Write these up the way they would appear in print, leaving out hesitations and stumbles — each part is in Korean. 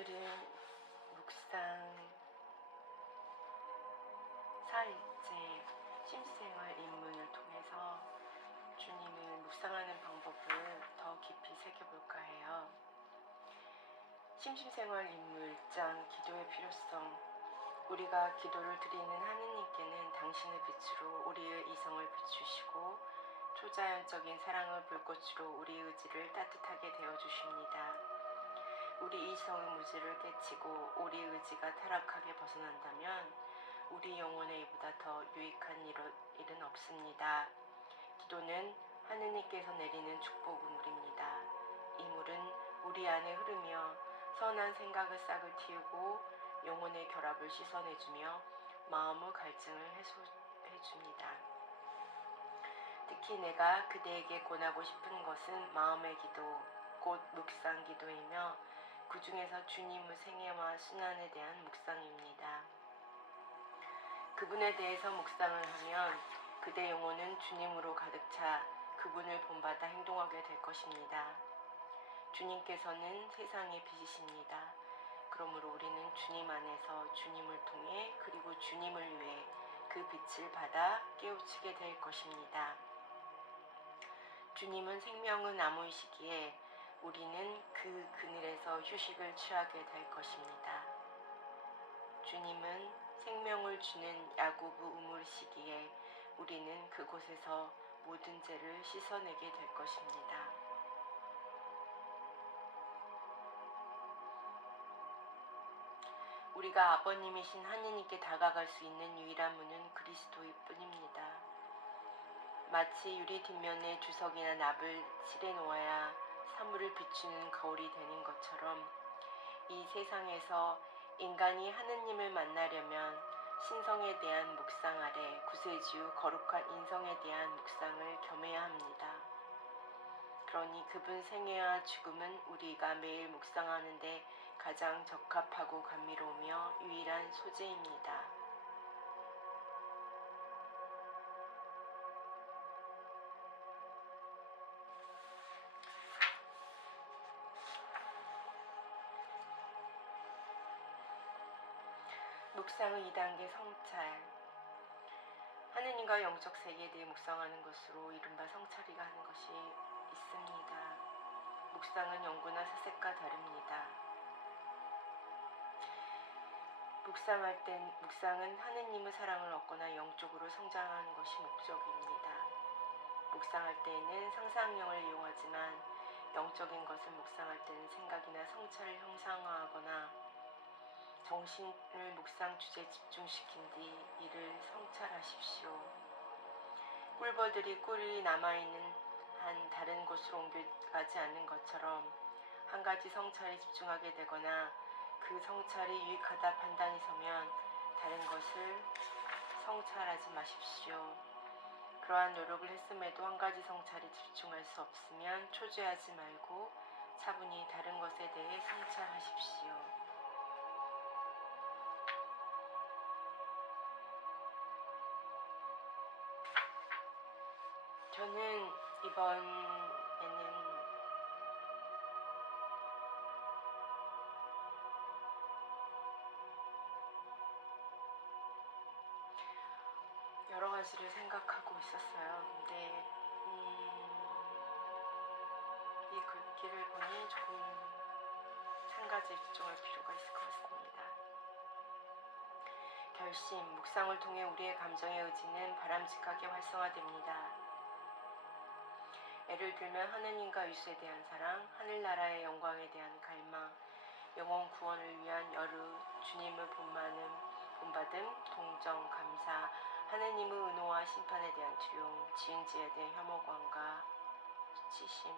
오늘은 묵상 4일째 심생활 입문을 통해서 주님을 묵상하는 방법을 더 깊이 새겨볼까 해요. 심심생활 입문 1장 기도의 필요성. 우리가 기도를 드리는 하느님께는 당신의 빛으로 우리의 이성을 비추시고 초자연적인 사랑의 불꽃으로 우리 의지를 따뜻하게 되어주십니다. 우리 이성의 무지를 깨치고 우리 의지가 타락하게 벗어난다면 우리 영혼에 이보다 더 유익한 일은 없습니다. 기도는 하느님께서 내리는 축복의 물입니다. 이 물은 우리 안에 흐르며 선한 생각의 싹을 틔우고 영혼의 결합을 씻어내주며 마음의 갈증을 해소해줍니다. 특히 내가 그대에게 권하고 싶은 것은 마음의 기도, 곧 묵상 기도이며 그 중에서 주님의 생애와 순환에 대한 묵상입니다. 그분에 대해서 묵상을 하면 그대 영혼은 주님으로 가득 차 그분을 본받아 행동하게 될 것입니다. 주님께서는 세상의 빛이십니다. 그러므로 우리는 주님 안에서 주님을 통해 그리고 주님을 위해 그 빛을 받아 깨우치게 될 것입니다. 주님은 생명의 나무이시기에 우리는 그 그늘에서 휴식을 취하게 될 것입니다. 주님은 생명을 주는 야고보 우물이시기에 우리는 그곳에서 모든 죄를 씻어내게 될 것입니다. 우리가 아버님이신 하느님께 다가갈 수 있는 유일한 문은 그리스도일 뿐입니다. 마치 유리 뒷면에 주석이나 납을 칠해 놓아야 사물을 비추는 거울이 되는 것처럼 이 세상에서 인간이 하느님을 만나려면 신성에 대한 묵상 아래 구세주 거룩한 인성에 대한 묵상을 겸해야 합니다. 그러니 그분 생애와 죽음은 우리가 매일 묵상하는데 가장 적합하고 감미로우며 유일한 소재입니다. 묵상의 2단계 성찰. 하느님과 영적 세계에 대해 묵상하는 것으로 이른바 성찰이가 하는 것이 있습니다. 묵상은 연구나 사색과 다릅니다. 묵상은 하느님의 사랑을 얻거나 영적으로 성장하는 것이 목적입니다. 묵상할 때에는 상상력을 이용하지만 영적인 것을 묵상할 때는 생각이나 성찰을 형상화하거나 정신을 묵상 주제에 집중시킨 뒤 이를 성찰하십시오. 꿀벌들이 꿀이 남아있는 한 다른 곳으로 옮겨가지 않는 것처럼 한 가지 성찰에 집중하게 되거나 그 성찰이 유익하다 판단이 서면 다른 것을 성찰하지 마십시오. 그러한 노력을 했음에도 한 가지 성찰에 집중할 수 없으면 초조해하지 말고 차분히 다른 것에 대해 성찰하십시오. 저는 이번에는 여러 가지를 생각하고 있었어요. 근데 이 글귀를 보니 조금 한 가지에 집중할 필요가 있을 것 같습니다. 결심, 묵상을 통해 우리의 감정의 의지는 바람직하게 활성화됩니다. 예를 들면 하느님과 예수에 대한 사랑, 하늘나라의 영광에 대한 갈망, 영혼 구원을 위한 여루, 주님의 본받음, 동정, 감사, 하느님의 은호와 심판에 대한 두려움, 지은지에 대한 혐오감과 수치심,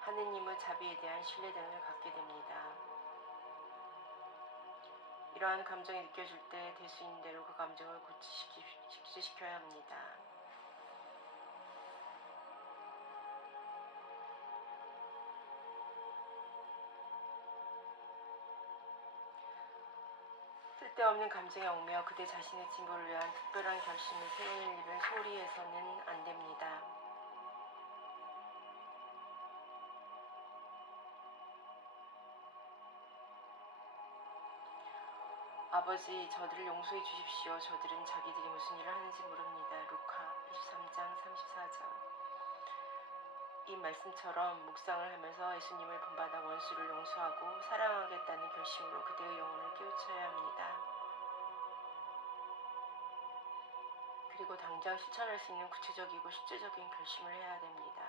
하느님의 자비에 대한 신뢰 등을 갖게 됩니다. 이러한 감정이 느껴질 때 될 수 있는 대로 그 감정을 고취시켜야 합니다. 쓸데없는 감정에 얽매여 그대 자신의 진보를 위한 특별한 결심을 세울 일을 소홀히 해서는 안 됩니다. 아버지, 저들을 용서해 주십시오. 저들은 자기들이 무슨 일을 하는지 모릅니다. 루카 23장 34절. 이 말씀처럼 묵상을 하면서 예수님을 본받아 원수를 용서하고 사랑하겠다는 결심으로 그대의 영혼을 깨우쳐야 합니다. 그리고 당장 실천할 수 있는 구체적이고 실제적인 결심을 해야 됩니다.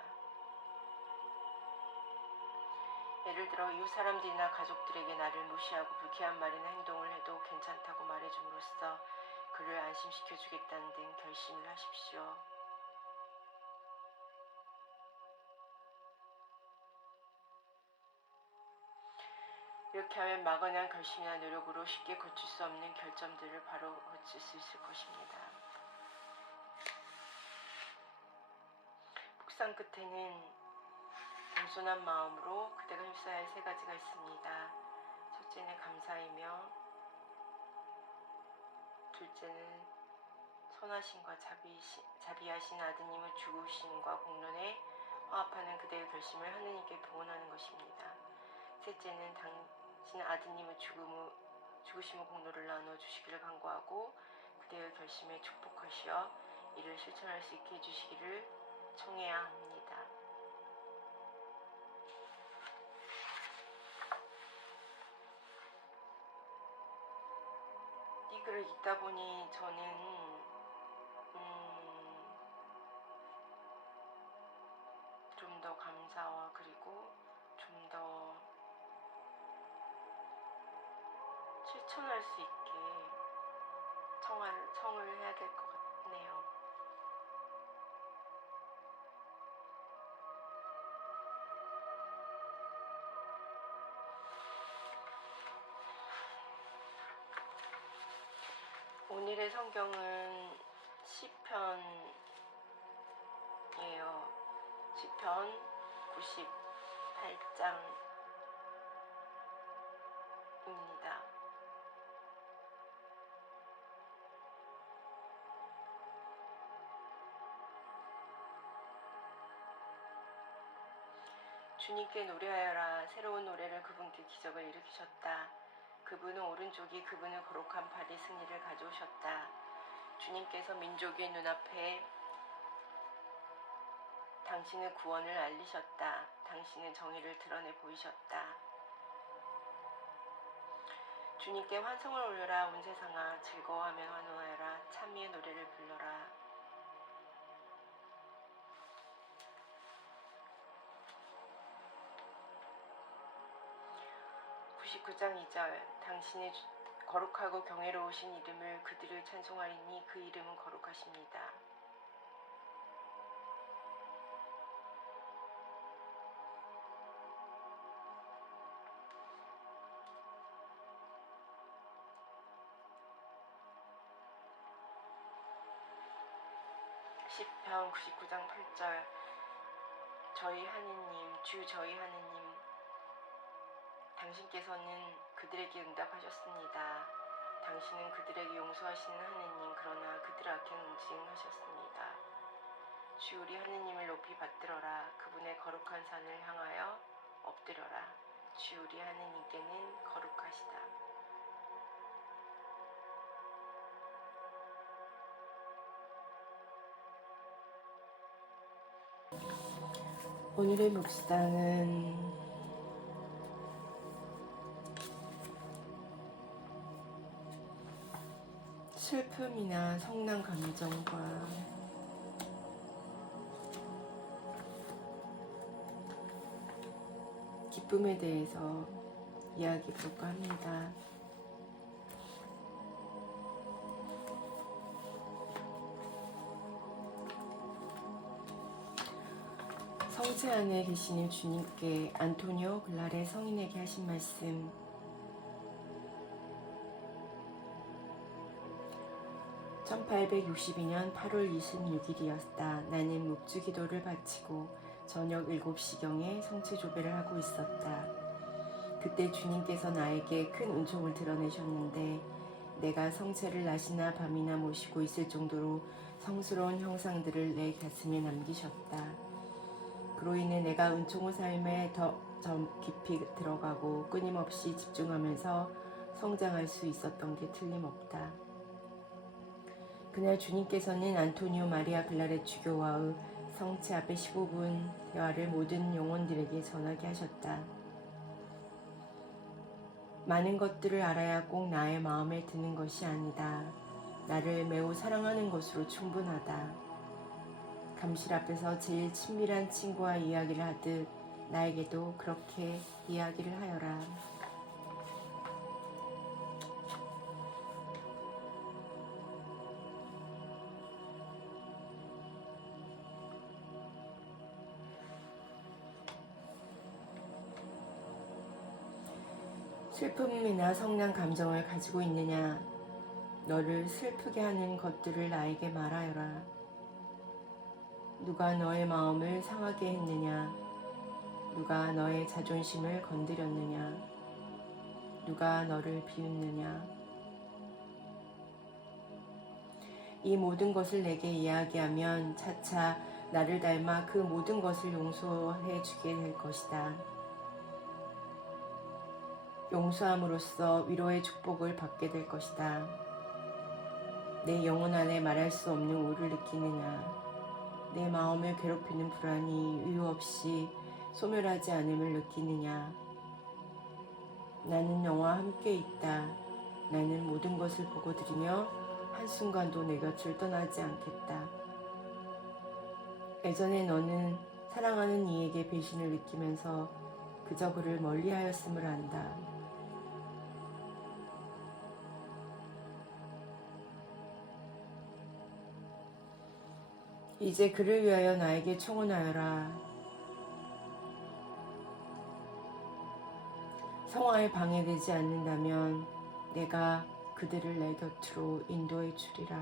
예를 들어 이웃 사람들이나 가족들에게 나를 무시하고 불쾌한 말이나 행동을 해도 괜찮다고 말해줌으로써 그를 안심시켜 주겠다는 등 결심을 하십시오. 이렇게 하면 막연한 결심이나 노력으로 쉽게 고칠 수 없는 결점들을 바로 고칠 수 있을 것입니다. 묵상 끝에는 겸손한 마음으로 그대가 힘써야 할 3가지가 있습니다. 첫째는 감사이며, 둘째는 선하심과 자비하신 아드님의 죽으심과 공론에 화합하는 그대의 결심을 하느님께 봉헌하는 것입니다. 셋째는 당신 아드님의 죽으심의 공로를 나눠주시기를 간구하고 그대의 결심에 축복하시어 이를 실천할 수 있게 해주시기를 청해야 합니다. 이 글을 읽다 보니 저는 좀 더 감사와 그리고 좀 더 실천할 수 있게 청을 해야 될 것 같네요. 오늘의 성경은 시편이에요. 시편 98장입니다. 주님께 노래하여라. 새로운 노래를 그분께 기적을 일으키셨다. 그분은 오른쪽이 그분의 거룩한 팔이 승리를 가져오셨다. 주님께서 민족의 눈앞에 당신의 구원을 알리셨다. 당신의 정의를 드러내 보이셨다. 주님께 환성을 올려라. 온 세상아, 즐거워하며 환호하여라. 찬미의 노래를 불러라. (99장 2절) 당신의 거룩하고 경외로우신 이름을 그들을 찬송하리니 그 이름은 거룩하십니다. 시편 99장 8절 저희 하느님, 주 저희 하느님, 당신께서는 그들에게 응답하셨습니다. 당신은 그들에게 용서하시는 하느님, 그러나 그들의 악행은 응징하셨습니다. 주 우리 하느님을 높이 받들어라. 그분의 거룩한 산을 향하여 엎드려라. 주 우리 하느님께는 거룩하시다. 오늘의 묵상은 슬픔이나 성난 감정과 기쁨에 대해서 이야기해 볼까 합니다. 성체 안에 계시는 주님께 안토니오 글라레 성인에게 하신 말씀. 1862년 8월 26일이었다. 나는 묵주 기도를 바치고 저녁 7시경에 성체 조배를 하고 있었다. 그때 주님께서 나에게 큰 은총을 드러내셨는데 내가 성체를 낮이나 밤이나 모시고 있을 정도로 성스러운 형상들을 내 가슴에 남기셨다. 그로 인해 내가 은총의 삶에 더 깊이 들어가고 끊임없이 집중하면서 성장할 수 있었던 게 틀림없다. 그날 주님께서는 안토니오 마리아 글라렛 주교와의 성체 앞에 15분 대화를 모든 영혼들에게 전하게 하셨다. 많은 것들을 알아야 꼭 나의 마음에 드는 것이 아니다. 나를 매우 사랑하는 것으로 충분하다. 감실 앞에서 제일 친밀한 친구와 이야기를 하듯 나에게도 그렇게 이야기를 하여라. 슬픔이나 성난 감정을 가지고 있느냐? 너를 슬프게 하는 것들을 나에게 말하여라. 누가 너의 마음을 상하게 했느냐? 누가 너의 자존심을 건드렸느냐? 누가 너를 비웃느냐? 이 모든 것을 내게 이야기하면 차차 나를 닮아 그 모든 것을 용서해 주게 될 것이다. 용서함으로써 위로의 축복을 받게 될 것이다. 내 영혼 안에 말할 수 없는 우울을 느끼느냐? 내 마음을 괴롭히는 불안이 이유 없이 소멸하지 않음을 느끼느냐? 나는 너와 함께 있다. 나는 모든 것을 보고 들으며 한순간도 내 곁을 떠나지 않겠다. 예전에 너는 사랑하는 이에게 배신을 느끼면서 그저 그를 멀리하였음을 안다. 이제 그를 위하여 나에게 청혼하여라. 성화에 방해되지 않는다면 내가 그들을 내 곁으로 인도해 주리라.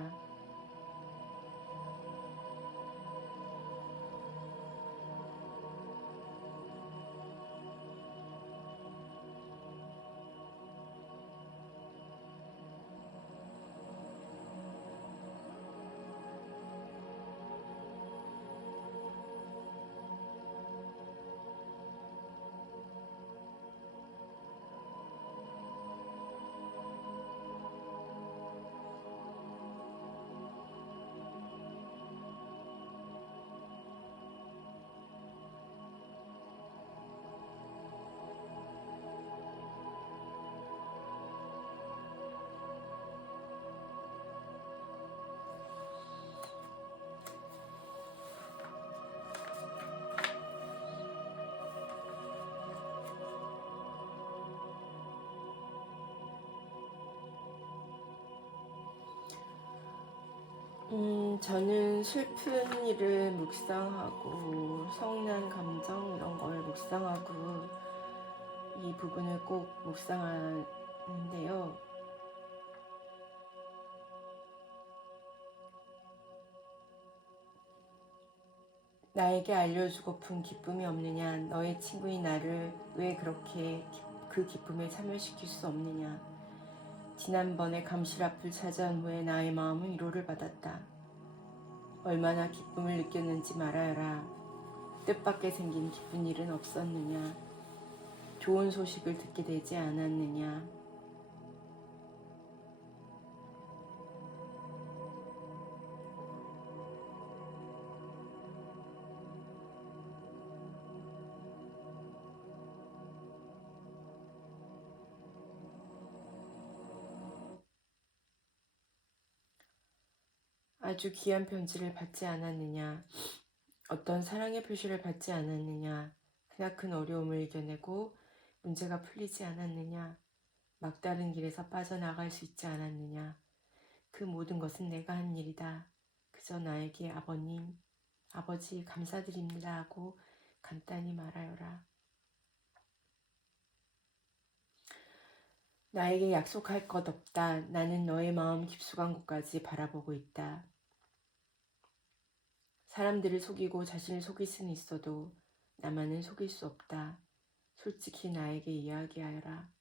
저는 슬픈 일을 묵상하고 성난 감정 이런 걸 묵상하고 이 부분을 꼭 묵상하는데요. 나에게 알려주고픈 기쁨이 없느냐? 너의 친구인 나를 왜 그렇게 그 기쁨에 참여시킬 수 없느냐? 지난번에 감실 앞을 차지한 후에 나의 마음은 위로를 받았다. 얼마나 기쁨을 느꼈는지 말하여라. 뜻밖의 생긴 기쁜 일은 없었느냐? 좋은 소식을 듣게 되지 않았느냐? 아주 귀한 편지를 받지 않았느냐? 어떤 사랑의 표시를 받지 않았느냐? 크나큰 어려움을 이겨내고 문제가 풀리지 않았느냐? 막다른 길에서 빠져나갈 수 있지 않았느냐? 그 모든 것은 내가 한 일이다. 그저 나에게 아버님, 아버지 감사드립니다 하고 간단히 말하여라. 나에게 약속할 것 없다. 나는 너의 마음 깊숙한 곳까지 바라보고 있다. 사람들을 속이고 자신을 속일 수는 있어도 나만은 속일 수 없다. 솔직히 나에게 이야기하여라.